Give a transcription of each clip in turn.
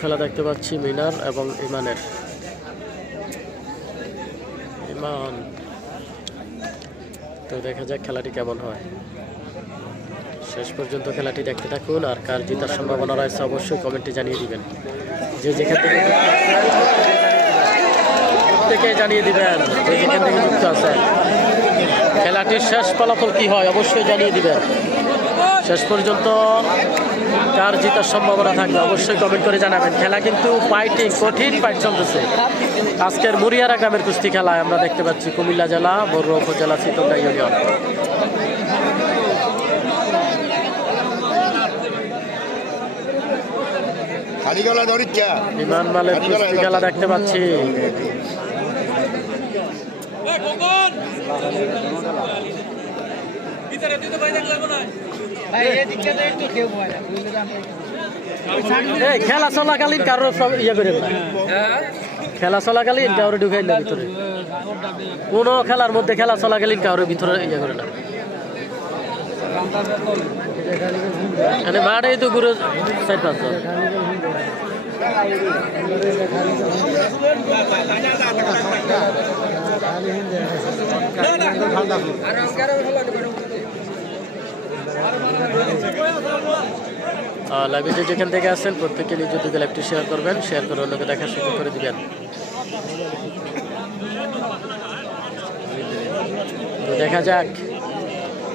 খেলা দেখতে পাচ্ছি মিনার এবং ইমানের। ইমান তো দেখা যাক খেলাটি কেমন হয়। শেষ পর্যন্ত খেলাটি দেখতে থাকুন, আর কার জেতার সম্ভাবনা রয়েছে অবশ্যই কমেন্টে জানিয়ে দিবেন। যে যেখান থেকে জানিয়ে দিবেন, যে যেখান থেকে যুক্ত আছে। খেলাটির শেষ ফলাফল কি হয় অবশ্যই জানিয়ে দিবেন। শেষ পর্যন্ত কার জেতার সম্ভাবনা থাকবে অবশ্যই কমেন্ট করে জানাবেন। খেলা কিন্তু ফাইটিং, কঠিন ফাইট চলতেছে। আজকের মুরিয়ারা গ্রামের কুস্তি খেলায় আমরা দেখতে পাচ্ছি কুমিল্লা জেলা বড়ুয়া উপজেলা চিতলদা ইউনিয়ন। বিমান মালের কুস্তি খেলা দেখতে পাচ্ছি। খেলা চলাকালীন কারো ইয়ে করে না, খেলা চলাকালীন কারো ঢুকাই না ভিতরে। কোনো খেলার মধ্যে খেলা চলাকালীন কারোর ভিতরে ইয়ে করে না। মাঠেই তো ঘুরে 4-5 জন। লাইভে যেখান থেকে আসছেন প্রত্যেকে নিজ দিকে লাইভটি শেয়ার করবেন, শেয়ার করে অন্যকে দেখার সুযোগ করে দিবেন। তো দেখা যাক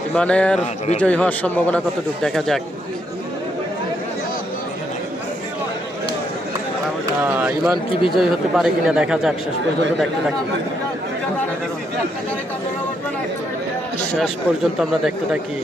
ইমানের বিজয়ী হওয়ার সম্ভাবনা কতটুকু, দেখা যাক। ইমান কি বিজয়ী হতে পারে কিনা দেখা যাক, শেষ পর্যন্ত দেখতে থাকি। শেষ পর্যন্ত আমরা দেখতে থাকি।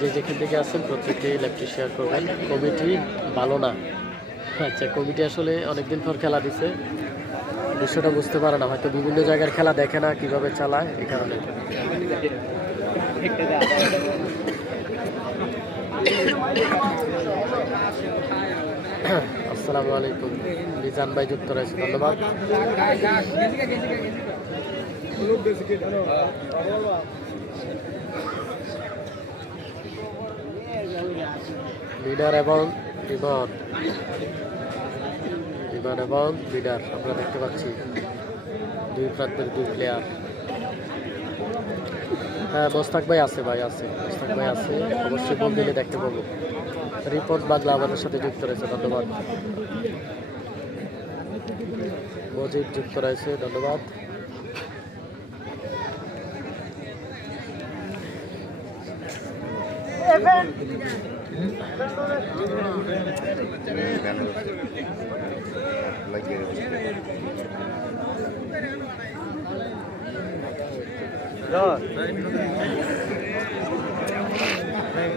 যে যেখান থেকে আসছেন প্রত্যেকেই লাইভটি শেয়ার করবেন। কমিটি ভালো না, আচ্ছা কমিটি আসলে অনেকদিন পর খেলা দিছে, বিষয়টা বুঝতে পারে না, হয়তো বিভিন্ন জায়গার খেলা দেখে না কিভাবে চালায়, এই কারণে। আসসালামু আলাইকুম, লিজান ভাই যুক্ত রয়েছে, ধন্যবাদ। লিডার এবং ইমান এবং লিডার আমরা দেখতে পাচ্ছি দুই প্রান্তের দুই প্লেয়ার। হ্যাঁ মোস্তাক ভাই আছে, মোস্তাক ভাই আছে, অবশ্যই বল দিলে দেখতে পাবো। রিপোর্ট বাংলা আমাদের সাথে যুক্ত রয়েছে, ধন্যবাদ। মজিদ যুক্ত রয়েছে, ধন্যবাদ।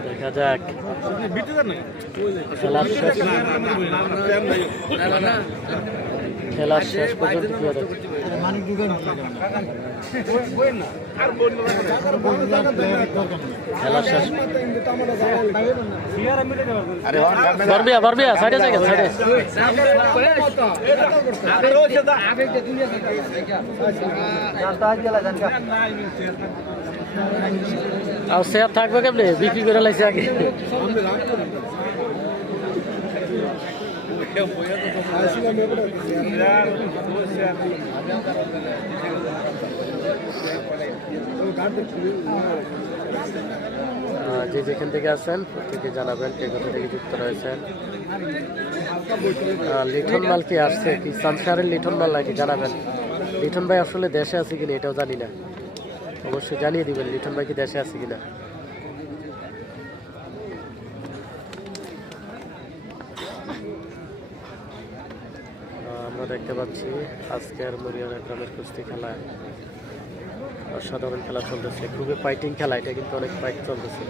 দেখা যাক খেলার শেষ পর্যন্ত কি হবে। খেলার শেষ বারবিয়া সাইডে জায়গা সাইডে আর শেয়ার থাকবে কেমনি, বিক্রি করে লাইছে আগে। যে যেখান থেকে আছেন প্রত্যেকে জানাবেন কে কোথা থেকে যুক্ত রয়েছেন। লিটন মাল কি আসছে, কি সানসারের লিটন মাল নাকি জানাবেন। লিটন ভাই আসলে দেশে আছে কিনা এটাও জানি না, অবশ্যই জানিয়ে দিবেন লিটন ভাই কি দেশে আছে কিনা। আমরা দেখতে পাচ্ছি আজকের মুরিয়ারা গ্রামের কুস্তি খেলায় অসাধারণ খেলা চলতেছে, খুবই ফাইটিং খেলা, এটা কিন্তু অনেক ফাইট চলতেছে।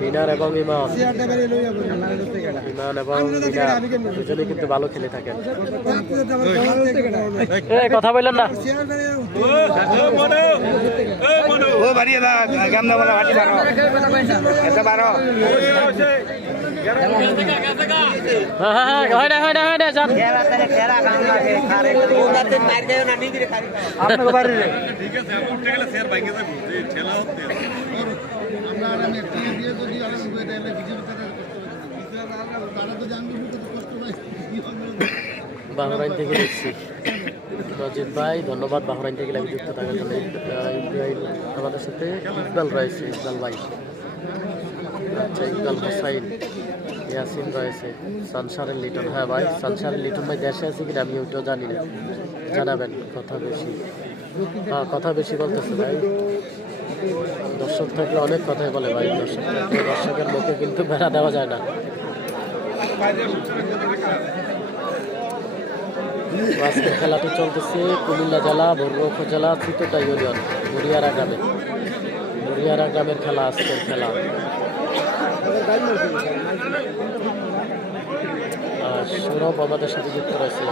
মিনার এবং ইমান এবং মিনার দুজনেই কিন্তু ভালো খেলে থাকেন। কথা বললেন না বাহরাইন থেকে দেখছি মজিদ ভাই, ধন্যবাদ বাহরাইন থেকে লাইভে যুক্ত থাকার জন্য। ইব্রাহিম আমাদের সাথে ইকবাল রয়েছে, ইকবাল ভাই, আচ্ছা ইকবাল হোসাইন, ইয়াসিন রয়েছে, সানসারের লিটন। হ্যাঁ ভাই, সানসারের লিটন ভাই দেশে আছে কিনা আমি ওইটাও জানি না, জানাবেন। কথা বেশি, হ্যাঁ কথা বেশি বলতেছে ভাই। দর্শক থাকলে অনেক কথাই বলে ভাই, দর্শক থাকলে দর্শকের মুখে কিন্তু বেড়া দেওয়া যায় না। আজকের খেলাটি চলতেছে কুমিল্লা জেলা বরগুনা উপজেলা চিতটা ইউনিয়ন মুরিয়ারা গ্রামে। মুরিয়ারা গ্রামের খেলা আজকের খেলা। সৌরভ আমাদের সাথে যুক্ত রয়েছে।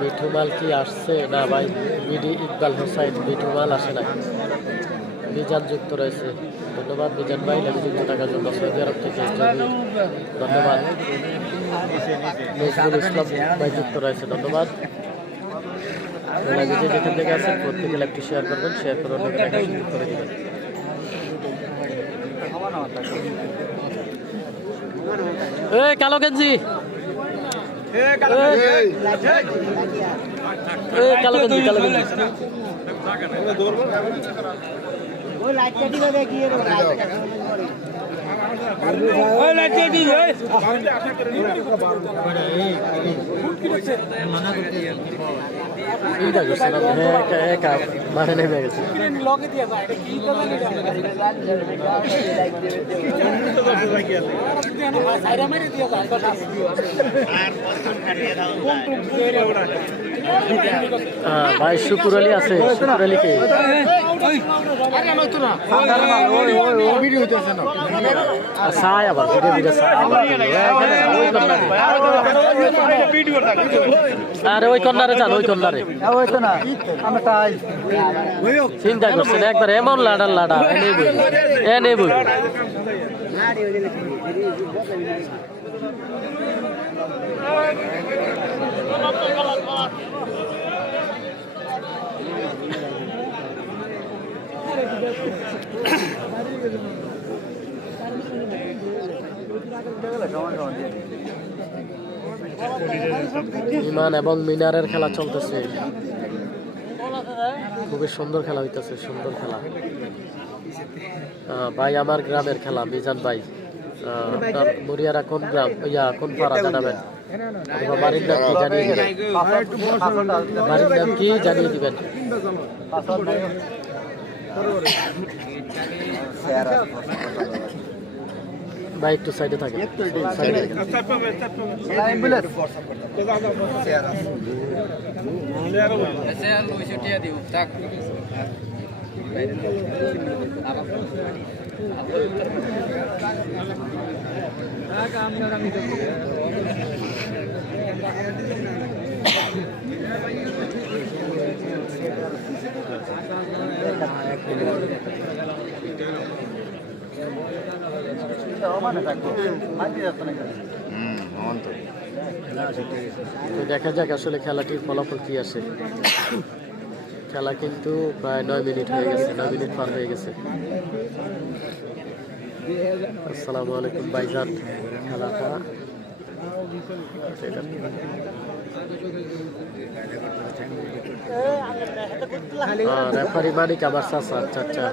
মিঠুমাল কি আসছে না ভাই? বিডি ইকবাল হোসাইন, মিঠুমাল আসে না। মিজান যুক্ত রয়েছে, ধন্যবাদ মিজান ভাই লাইভে যুক্ত থাকার জন্য। সৌদি আরব থেকে ধন্যবাদ। নজরুল ইসলাম ভাই যুক্ত রয়েছে, ধন্যবাদ। লাইভে যেখান থেকে আছেন প্রত্যেকে লাইভটি শেয়ার করবেন, শেয়ার করে অন্যকে সুযোগ করে দেবেন। কালো গেঞ্জি, কালো গেঞ্জি, কালো গেঞ্জি। মানে নেমে গেছে। ভাই শুকুর আলী আছে, শুকুর আলীকে সাই আবার আরে ওই কর্নারে যান, ওই কর্নারে চিন্তা করছেন একবার এমন লাডা লাডা এনে বই ইমান এবং মিনারের খেলা চলতেছে, খুবই সুন্দর খেলা হইতেছে, সুন্দর খেলা। ভাই আমার গ্রামের খেলা, মিজান ভাই আপনার মুরিয়ারা কোন গ্রাম, কোন পাড়া জানাবেন, বাড়ির নাম কি জানিয়ে দিবেন, বাড়ির নাম কি জানিয়ে দিবেন। ভাই একটু সাইডে থাকে, দেখা যাক আসলে খেলাটির ফলাফল কি আসে। খেলা কিন্তু প্রায় 9 মিনিট হয়ে গেছে, 9 মিনিট পার হয়ে গেছে। আসসালামু আলাইকুম ভাইজান। খেলাটা রেফারি মানিক আমার চাচা। আচ্ছা আচ্ছা,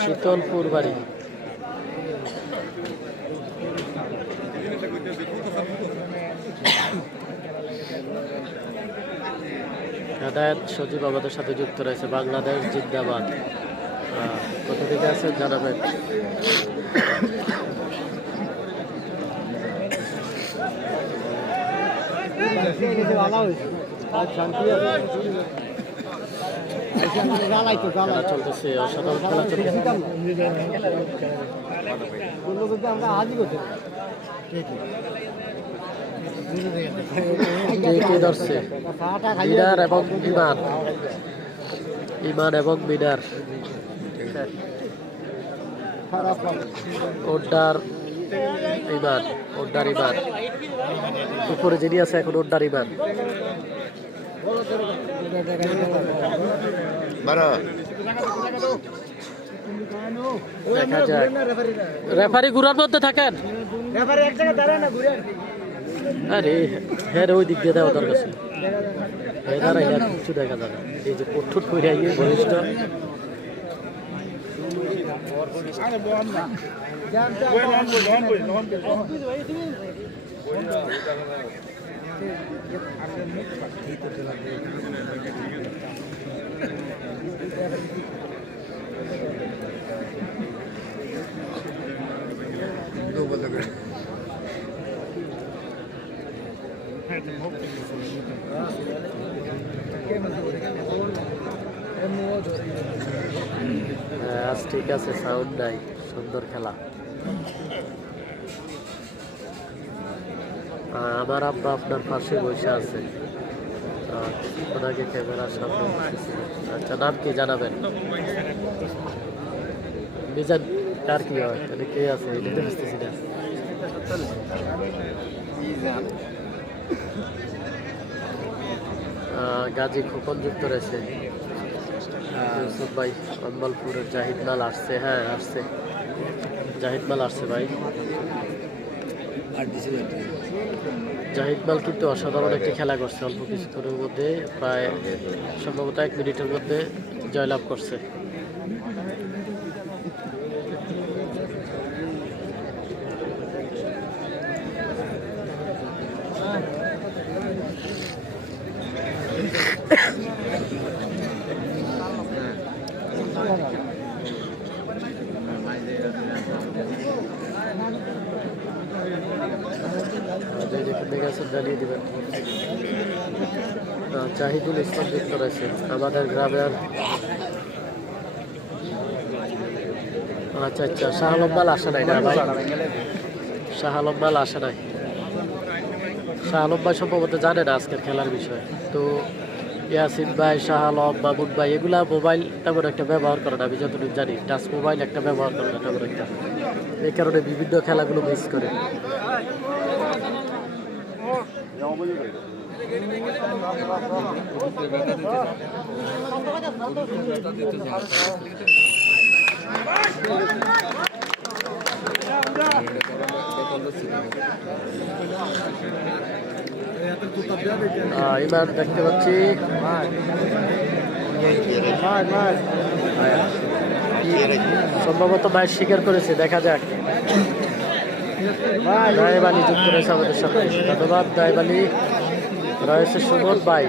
শীতলপুর বাড়ি। হেদায়েত সজীব আমাদের সাথে যুক্ত রয়েছে, বাংলাদেশ জিন্দাবাদ। কোথা থেকে আছেন জানাবেন। খেলা চলতেছে, অসাধারণ খেলা চলতেছে। কে ধরছে? বিডার এবং ইমান, ইমান এবং বিডার। ওড্ডার ইমান, ওড্ডার ইমান উপরে যিনি আছে এখন, ওড্ডার ইমান। দেখা যাক, রেফারি ঘুরার মধ্যে থাকেন। আরে হ্যাঁ, ওই দিক দিয়ে দেওয়া দরকার ছিল। কিছু দেখা যাবে, এই যে কঠোর করে বরিষ্ঠ ঠিক আছে, সাউন্ড নাই, সুন্দর খেলা। আমার আব্বা আপনার পাশে বসে আছে, ওনাকে ক্যামেরার সামনে। আচ্ছা, নাম কি জানাবেন? মিজান, কার কি হয়? তাহলে কে আছে? এটা তো বুঝতেছি না। গাজী খোকন যুক্ত রয়েছে। ইউসুফ ভাই, অম্বলপুরের জাহিদ মাল আসছে। হ্যাঁ আসছে, জাহিদ মাল আসছে ভাই। জাহিদ মাল কিন্তু অসাধারণ একটি খেলা করছে, অল্প কিছুক্ষণের মধ্যে, প্রায় সম্ভবত 1 মিনিটের মধ্যে জয়লাভ করছে। জানিয়ে দিবেন। জাহিদুল ইসলাম যুক্ত রয়েছে আমাদের গ্রামের। আচ্ছা আচ্ছা, শাহ আলম মাল আসে নাই না ভাই? শাহ আলম মাল আসে নাই। শাহ আলম ভাই সম্ভবত জানে না আজকের খেলার বিষয়। তো ইয়াসিন ভাই, শাহ আলম, মামুন ভাই এগুলা মোবাইল তেমন একটা ব্যবহার করে না, আমি যতটুকু জানি। টাচ মোবাইল একটা ব্যবহার করে না তেমন একটা, এই কারণে বিভিন্ন খেলাগুলো মিস করে। ইমান দেখতে পাচ্ছি, সম্ভবত ভাই স্বীকার করেছে, দেখা যাক। দায়েব আলী যুক্ত রয়েছে আমাদের সাথে, ধন্যবাদ দায়েব আলী। রয়েছে সুমন ভাই।